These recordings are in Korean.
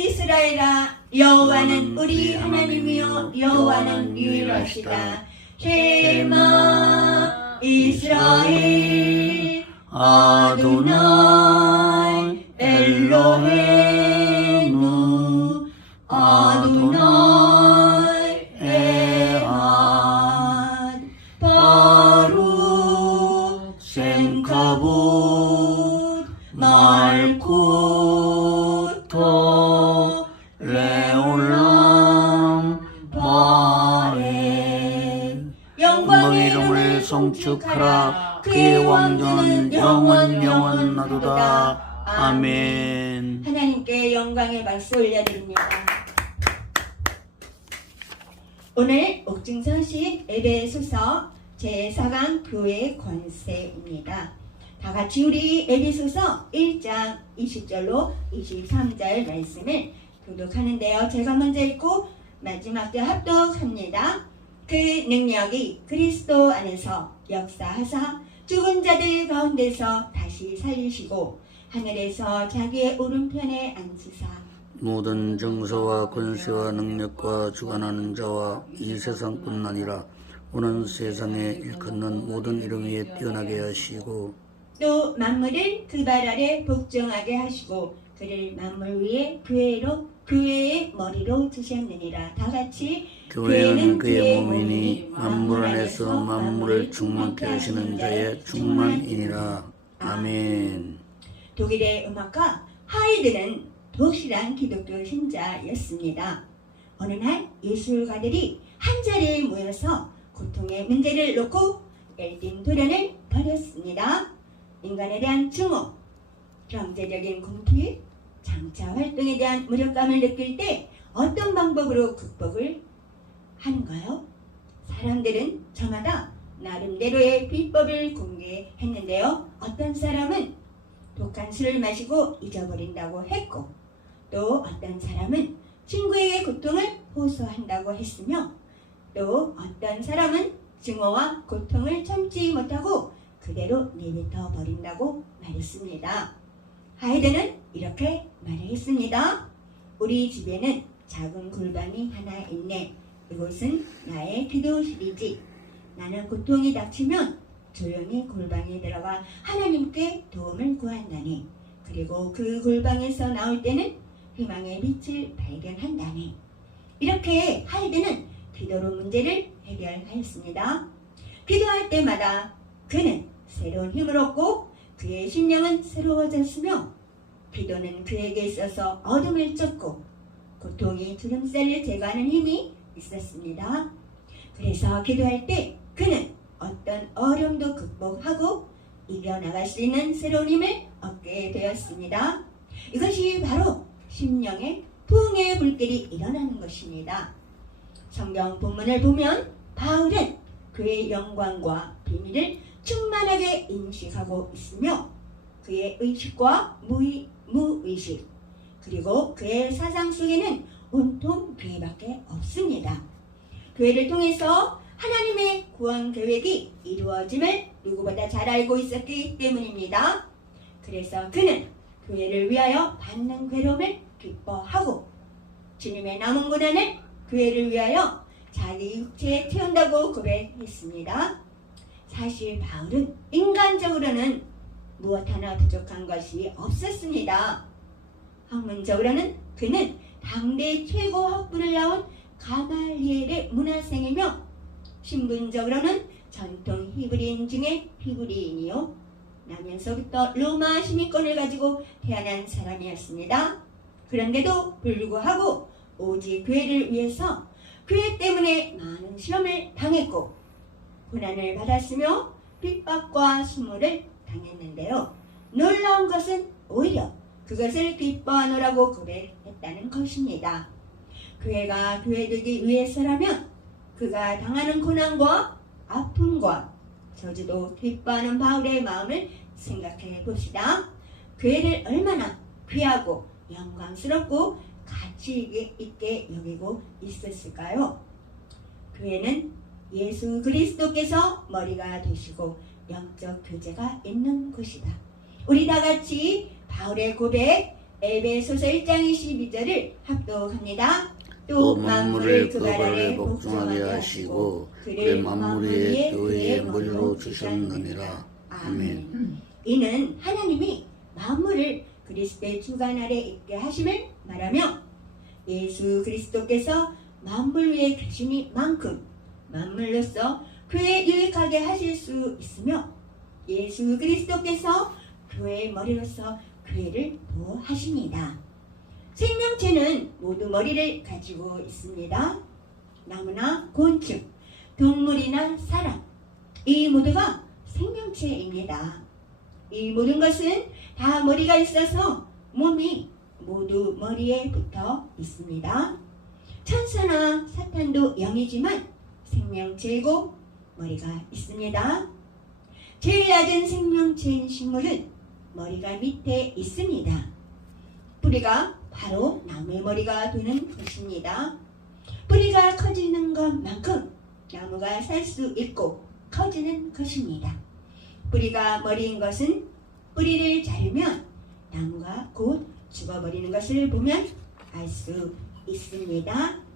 이스라엘아 여호와는 우리 하나님이요 여호와는 유일하시다. 쉐마 이스라엘 아도나이 엘로헤inu 아도나이 축하라. 그의 왕조는 영원 영원 나도다. 아멘. 하나님께 영광의 박수 올려드립니다. 오늘 옥중서신 에베소서 제4강 교회 권세입니다. 다 같이 우리 에베소서 1장 20절로 23절 말씀을 교독하는데요. 제가 먼저 읽고 마지막 때 합독합니다. 그 능력이 그리스도 안에서 역사하사 죽은 자들 가운데서 다시 살리시고 하늘에서 자기의 오른편에 앉으사. 모든 정서와 권세와 능력과 주관하는 자와 이 세상뿐 아니라 오는 세상에 일컫는 모든 이름 위에 뛰어나게 하시고 또 만물을 그 발 아래 복종하게 하시고 그를 만물 위에 교회로 교회의 머리로 두셨느니라. 다 같이 교회는 그의 몸이니 만물 안에서 만물을 충만케 하시는 자의 충만이니라. 아멘. 독일의 음악가 하이드는 독실한 기독교 신자였습니다. 어느 날 예술가들이 한 자리에 모여서 고통의 문제를 놓고 열띤 도련을 벌였습니다. 인간에 대한 증오, 경제적인 공핍, 장차 활동에 대한 무력감을 느낄 때 어떤 방법으로 극복을 하는가요? 사람들은 저마다 나름대로의 비법을 공개했는데요. 어떤 사람은 독한 술을 마시고 잊어버린다고 했고 또 어떤 사람은 친구에게 고통을 호소한다고 했으며 또 어떤 사람은 증오와 고통을 참지 못하고 그대로 내뱉어 버린다고 말했습니다. 하이드는 이렇게 말했습니다. 우리 집에는 작은 골방이 하나 있네. 이곳은 나의 기도실이지. 나는 고통이 닥치면 조용히 골방에 들어가 하나님께 도움을 구한다니. 그리고 그 골방에서 나올 때는 희망의 빛을 발견한다니. 이렇게 하이드는 기도로 문제를 해결하였습니다. 기도할 때마다 그는 새로운 힘을 얻고 그의 심령은 새로워졌으며 기도는 그에게 있어서 어둠을 쫓고 고통이 주름살을 제거하는 힘이 있었습니다. 그래서 기도할 때 그는 어떤 어려움도 극복하고 이겨나갈 수 있는 새로운 힘을 얻게 되었습니다. 이것이 바로 심령의 부흥의 불길이 일어나는 것입니다. 성경 본문을 보면 바울은 그의 영광과 비밀을 충만하게 인식하고 있으며 그의 의식과 무의, 무의식 그리고 그의 사상 속에는 온통 교회밖에 없습니다. 교회를 통해서 하나님의 구원 계획이 이루어짐을 누구보다 잘 알고 있었기 때문입니다. 그래서 그는 교회를 위하여 받는 괴로움을 기뻐하고 주님의 남은 고난을 교회를 위하여 자기 육체에 태운다고 고백했습니다. 사실 바울은 인간적으로는 무엇 하나 부족한 것이 없었습니다. 학문적으로는 그는 당대 최고 학부를 나온 가말리엘의 문화생이며 신분적으로는 전통 히브리인 중에 히브리인이요 나면서부터 로마 시민권을 가지고 태어난 사람이었습니다. 그런데도 불구하고 오직 교회를 위해서 교회 때문에 많은 시험을 당했고 고난을 받았으며 핍박과 수모를 당했는데요. 놀라운 것은 오히려 그것을 기뻐하노라고 고백했다는 것입니다. 교회가 교회되기 위해서라면 그가 당하는 고난과 아픔과 저주도 기뻐하는 바울의 마음을 생각해 봅시다. 교회를 얼마나 귀하고 영광스럽고 가치 있게 여기고 있었을까요? 교회는 예수 그리스도께서 머리가 되시고 영적 교제가 있는 곳이다. 우리 다 같이 바울의 고백 에베소서 1장 22절을 합독합니다. 또 만물을 그발 아래 복종하게 하시고 그의 만물 위에 교회의 머리로 주셨느니라. 아멘. 이는 하나님이 만물을 그리스도의 주관 아래 있게 하심을 말하며 예수 그리스도께서 만물 위에 계시니 만큼 만물로서 교회 유익하게 하실 수 있으며 예수 그리스도께서 교회의 머리로서 교회를 보호하십니다. 생명체는 모두 머리를 가지고 있습니다. 나무나 곤충, 동물이나 사람, 이 모두가 생명체입니다. 이 모든 것은 다 머리가 있어서 몸이 모두 머리에 붙어 있습니다. 천사나 사탄도 영이지만 생명체이고 머리가 있습니다. 제일 낮은 생명체인 식물은 머리가 밑에 있습니다. 뿌리가 바로 나무의 머리가 되는 것입니다. 뿌리가 커지는 것만큼 나무가 살 수 있고 커지는 것입니다. 뿌리가 머리인 것은 뿌리를 자르면 나무가 곧 죽어버리는 것을 보면 알 수 있습니다.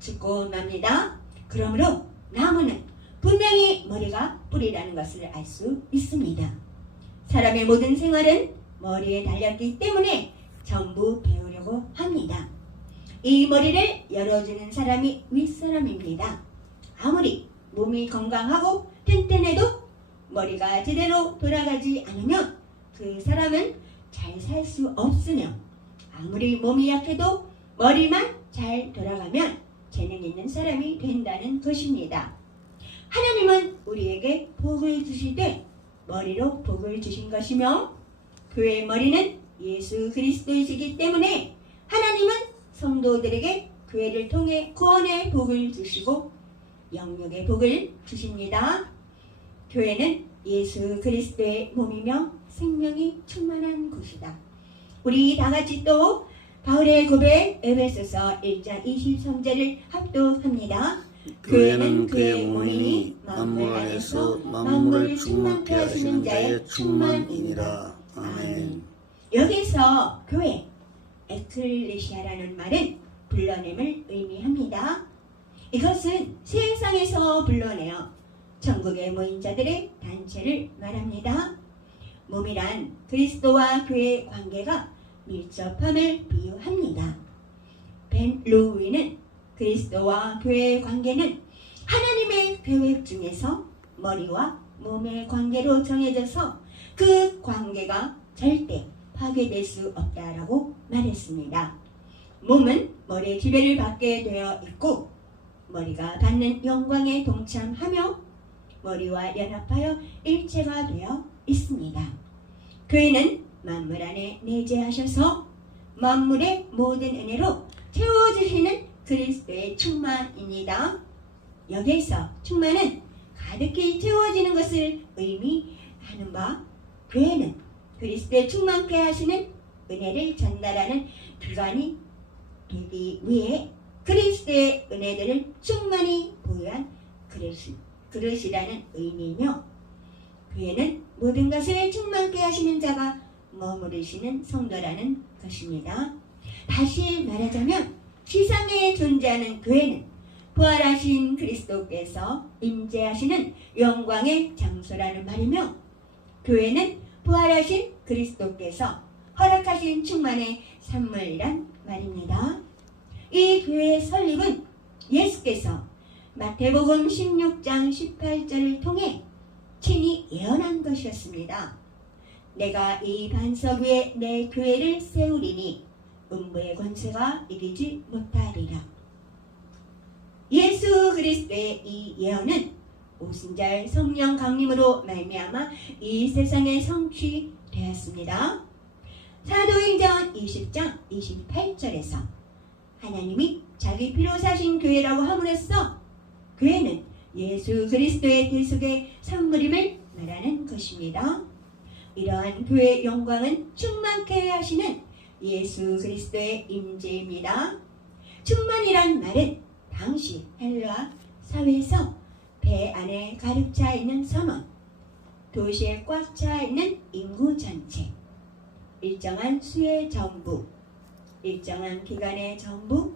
죽고 맙니다. 그러므로 나무는 분명히 머리가 뿌리라는 것을 알 수 있습니다. 사람의 모든 생활은 머리에 달렸기 때문에 전부 배우려고 합니다. 이 머리를 열어주는 사람이 윗사람입니다. 아무리 몸이 건강하고 튼튼해도 머리가 제대로 돌아가지 않으면 그 사람은 잘 살 수 없으며 아무리 몸이 약해도 머리만 잘 돌아가면 재능 있는 사람이 된다는 것입니다. 하나님은 우리에게 복을 주시되 머리로 복을 주신 것이며 교회의 머리는 예수 그리스도이시기 때문에 하나님은 성도들에게 교회를 통해 구원의 복을 주시고 영육의 복을 주십니다. 교회는 예수 그리스도의 몸이며 생명이 충만한 곳이다. 우리 다 같이 또 바울의 고백 에베소서 1장 23절을 합독합니다. 교회는 그의 몸이니 만물 안에서 만물을 충만케 하시는 자의 충만이니라. 아멘. 여기서 교회 에클레시아라는 말은 불러냄을 의미합니다. 이것은 세상에서 불러내어 전국에 모인 자들의 단체를 말합니다. 몸이란 그리스도와 그의 관계가 밀접함을 비유합니다. 벤 로우이는 그리스도와 교회의 관계는 하나님의 계획 중에서 머리와 몸의 관계로 정해져서 그 관계가 절대 파괴될 수 없다라고 말했습니다. 몸은 머리의 지배를 받게 되어 있고 머리가 받는 영광에 동참하며 머리와 연합하여 일체가 되어 있습니다. 교회는 만물 안에 내재하셔서 만물의 모든 은혜로 채워주시는 그리스도의 충만입니다. 여기에서 충만은 가득히 채워지는 것을 의미하는 바 교회는 그리스도의 충만케 하시는 은혜를 전달하는 기관이 되기 위해 그리스도의 은혜들을 충만히 보유한 그릇이, 그릇이라는 의미며 교회는 모든 것을 충만케 하시는 자가 머무르시는 성도라는 것입니다. 다시 말하자면 지상에 존재하는 교회는 부활하신 그리스도께서 임재하시는 영광의 장소라는 말이며 교회는 부활하신 그리스도께서 허락하신 충만의 산물이란 말입니다. 이 교회의 설립은 예수께서 마태복음 16장 18절을 통해 친히 예언한 것이었습니다. 내가 이 반석 위에 내 교회를 세우리니 음부의 권세가 이기지 못하리라. 예수 그리스도의 이 예언은 오순절 성령 강림으로 말미암아 이 세상에 성취되었습니다. 사도행전 20장 28절에서 하나님이 자기 피로 사신 교회라고 함으로써 교회는 예수 그리스도의 대속의 선물임을 말하는 것입니다. 이러한 교회의 영광은 충만케 하시는 예수 그리스도의 임재입니다. 충만이란 말은 당시 헬라 사회에서 배 안에 가득 차 있는 선원, 도시에 꽉 차 있는 인구 전체, 일정한 수의 전부, 일정한 기간의 전부,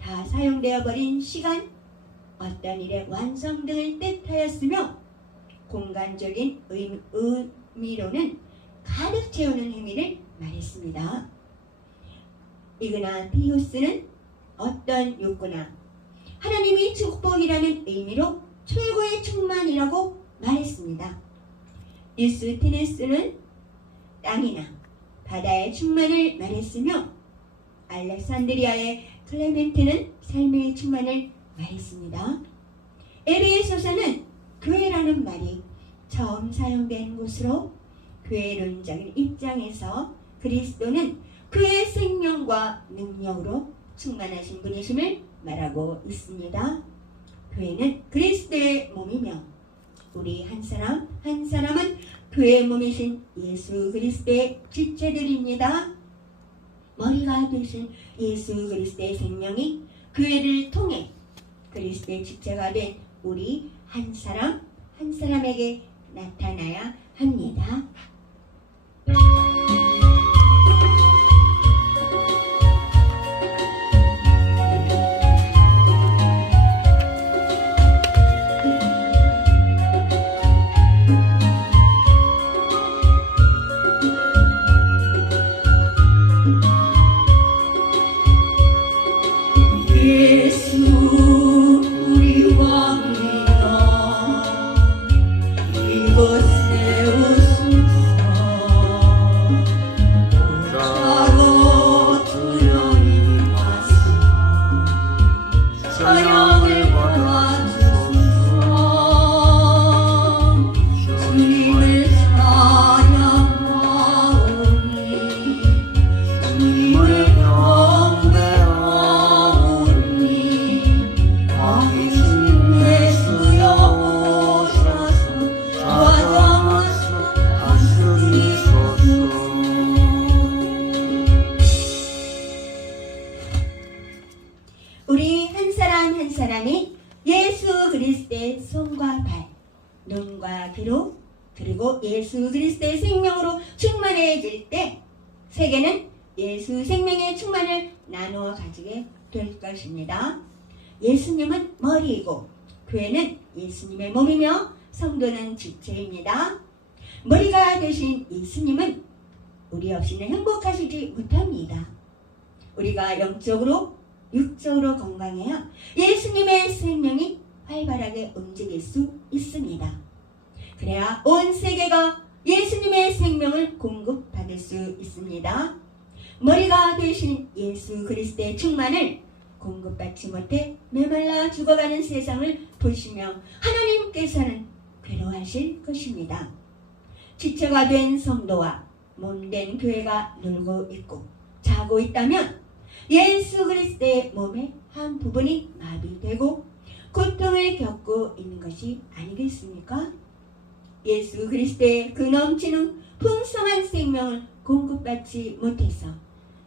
다 사용되어 버린 시간, 어떤 일의 완성 등을 뜻하였으며 공간적인 의, 의 미로는 가득 채우는 의미를 말했습니다. 이그나티우스는 어떤 욕구나 하나님이 축복이라는 의미로 최고의 충만이라고 말했습니다. 유스티네스는 땅이나 바다의 충만을 말했으며 알렉산드리아의 클레멘트는 삶의 충만을 말했습니다. 에베소서는 교회라는 말이 처음 사용된 곳으로 교회론적인 입장에서 그리스도는 그의 생명과 능력으로 충만하신 분이심을 말하고 있습니다. 교회는 그리스도의 몸이며 우리 한 사람 한 사람은 교회의 몸이신 예수 그리스도의 지체들입니다. 머리가 되신 예수 그리스도의 생명이 교회를 통해 그리스도의 지체가 된 우리 한 사람 한 사람에게 나타나야 합니다. 사람이 예수 그리스도의 손과 발, 눈과 귀로 그리고 예수 그리스도의 생명으로 충만해질 때 세계는 예수 생명의 충만을 나누어 가지게 될 것입니다. 예수님은 머리이고 교회는 예수님의 몸이며 성도는 지체입니다. 머리가 되신 예수님은 우리 없이는 행복하시지 못합니다. 우리가 영적으로 육적으로 건강해야 예수님의 생명이 활발하게 움직일 수 있습니다. 그래야 온 세계가 예수님의 생명을 공급받을 수 있습니다. 머리가 되신 예수 그리스도의 충만을 공급받지 못해 메말라 죽어가는 세상을 보시며 하나님께서는 괴로워하실 것입니다. 지체가 된 성도와 몸된 교회가 놀고 있고 자고 있다면 예수 그리스도의 몸의 한 부분이 마비되고 고통을 겪고 있는 것이 아니겠습니까? 예수 그리스도의 그 넘치는 풍성한 생명을 공급받지 못해서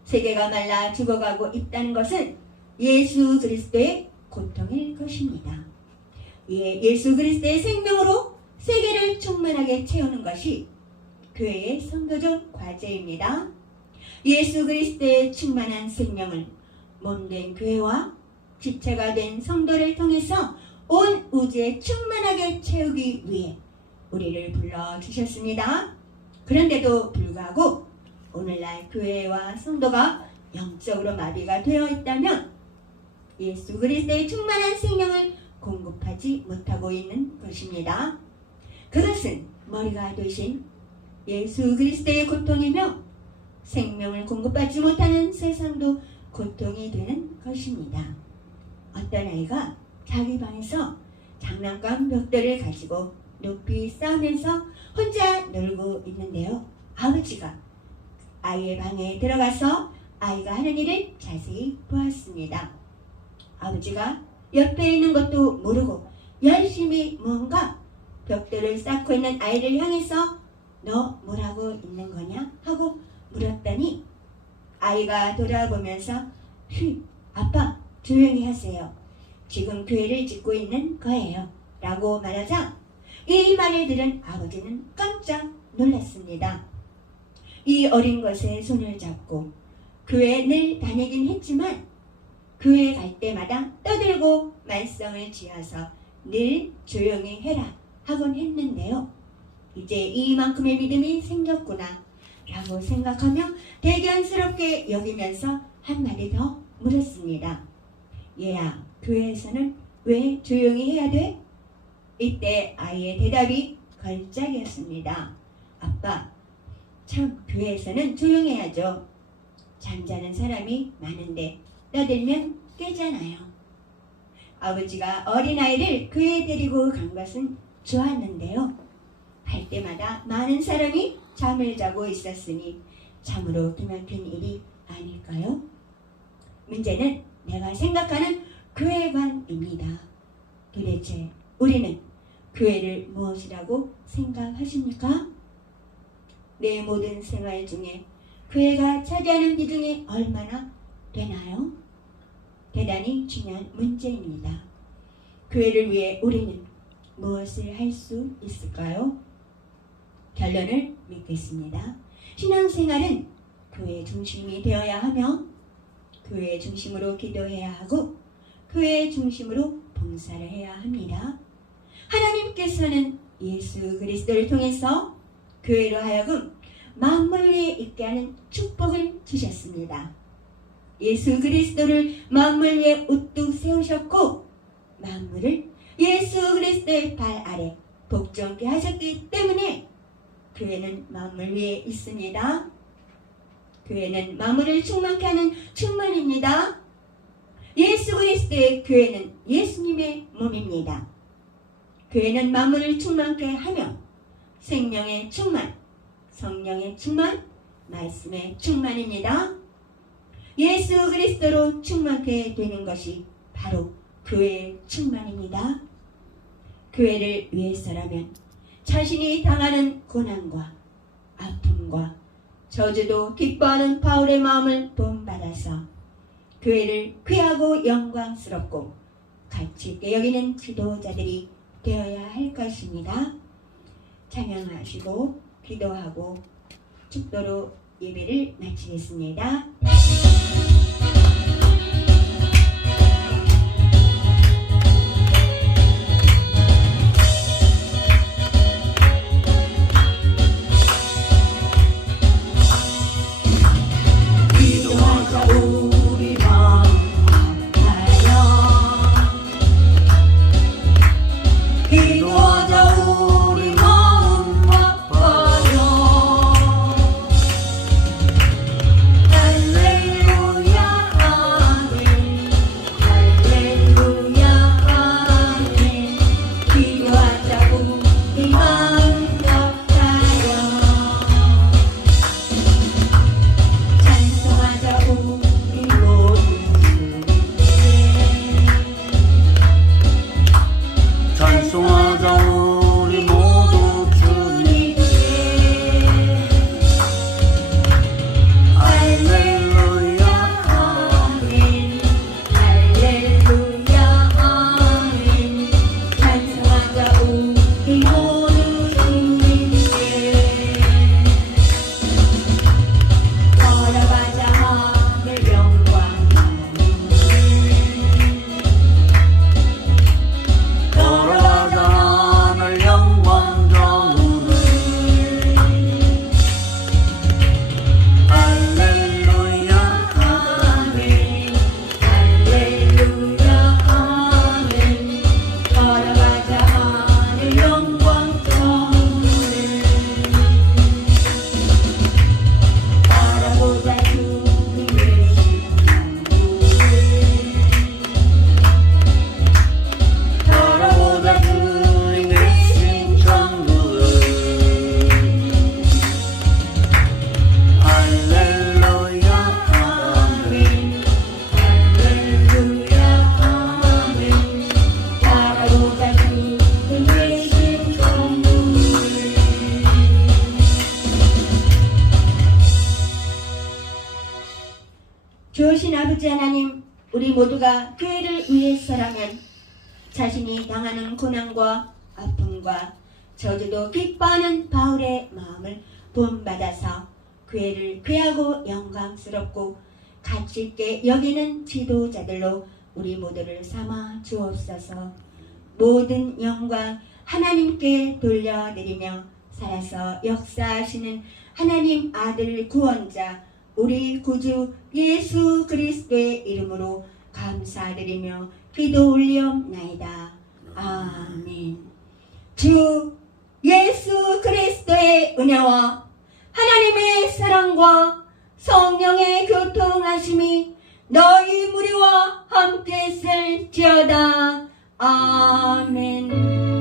세계가 말라 죽어가고 있다는 것은 예수 그리스도의 고통일 것입니다. 예, 예수 그리스도의 생명으로 세계를 충만하게 채우는 것이 교회의 선교적 과제입니다. 예수 그리스도의 충만한 생명을 몸된 교회와 지체가 된 성도를 통해서 온 우주에 충만하게 채우기 위해 우리를 불러 주셨습니다. 그런데도 불구하고 오늘날 교회와 성도가 영적으로 마비가 되어 있다면 예수 그리스도의 충만한 생명을 공급하지 못하고 있는 것입니다. 그것은 머리가 되신 예수 그리스도의 고통이며 생명을 공급받지 못하는 세상도 고통이 되는 것입니다. 어떤 아이가 자기 방에서 장난감 벽돌을 가지고 높이 쌓으면서 혼자 놀고 있는데요. 아버지가 아이의 방에 들어가서 아이가 하는 일을 자세히 보았습니다. 아버지가 옆에 있는 것도 모르고 열심히 뭔가 벽돌을 쌓고 있는 아이를 향해서 너 뭐라고 있는 거냐? 하고 물었더니 아이가 돌아보면서 휘 아빠 조용히 하세요. 지금 교회를 짓고 있는 거예요. 라고 말하자 이 말을 들은 아버지는 깜짝 놀랐습니다. 이 어린 것의 손을 잡고 교회에 늘 다니긴 했지만 교회 갈 때마다 떠들고 말썽을 지어서 늘 조용히 해라 하곤 했는데요. 이제 이만큼의 믿음이 생겼구나 라고 생각하며 대견스럽게 여기면서 한마디 더 물었습니다. 얘야, 교회에서는 왜 조용히 해야 돼? 이때 아이의 대답이 걸작이었습니다. 아빠, 참 교회에서는 조용해야죠. 잠자는 사람이 많은데 떠들면 깨잖아요. 아버지가 어린아이를 교회에 데리고 간 것은 좋았는데요. 할 때마다 많은 사람이 잠을 자고 있었으니 참으로 기막힌 일이 아닐까요? 문제는 내가 생각하는 교회 관입니다. 도대체 우리는 교회를 무엇이라고 생각하십니까? 내 모든 생활 중에 교회가 차지하는 비중이 얼마나 되나요? 대단히 중요한 문제입니다. 교회를 위해 우리는 무엇을 할 수 있을까요? 결론을 맺겠습니다. 신앙생활은 교회 중심이 되어야 하며 교회 중심으로 기도해야 하고 교회 중심으로 봉사를 해야 합니다. 하나님께서는 예수 그리스도를 통해서 교회로 하여금 만물 위에 있게 하는 축복을 주셨습니다. 예수 그리스도를 만물 위에 우뚝 세우셨고 만물을 예수 그리스도의 발 아래 복종케 하셨기 때문에 교회는 만물 위에 있습니다. 교회는 만물을 충만케 하는 충만입니다. 예수 그리스도의 교회는 예수님의 몸입니다. 교회는 만물을 충만케 하며 생명의 충만, 성령의 충만, 말씀의 충만입니다. 예수 그리스도로 충만케 되는 것이 바로 교회의 충만입니다. 교회를 위해서라면 자신이 당하는 고난과 아픔과 저주도 기뻐하는 바울의 마음을 본받아서 교회를 귀하고 영광스럽고 가치 있게 여기는 지도자들이 되어야 할 것입니다. 찬양하시고 기도하고 축도로 예배를 마치겠습니다. 고난과 아픔과 저주도 기뻐하는 바울의 마음을 본받아서 교회를 귀하고 영광스럽고 가치 있게 여기는 지도자들로 우리 모두를 삼아 주옵소서. 모든 영광 하나님께 돌려드리며 살아서 역사하시는 하나님 아들 구원자 우리 구주 예수 그리스도의 이름으로 감사드리며 기도 올리옵나이다. 아멘. 주 예수 그리스도의 은혜와 하나님의 사랑과 성령의 교통하심이 너희 무리와 함께 있을지어다. 아멘.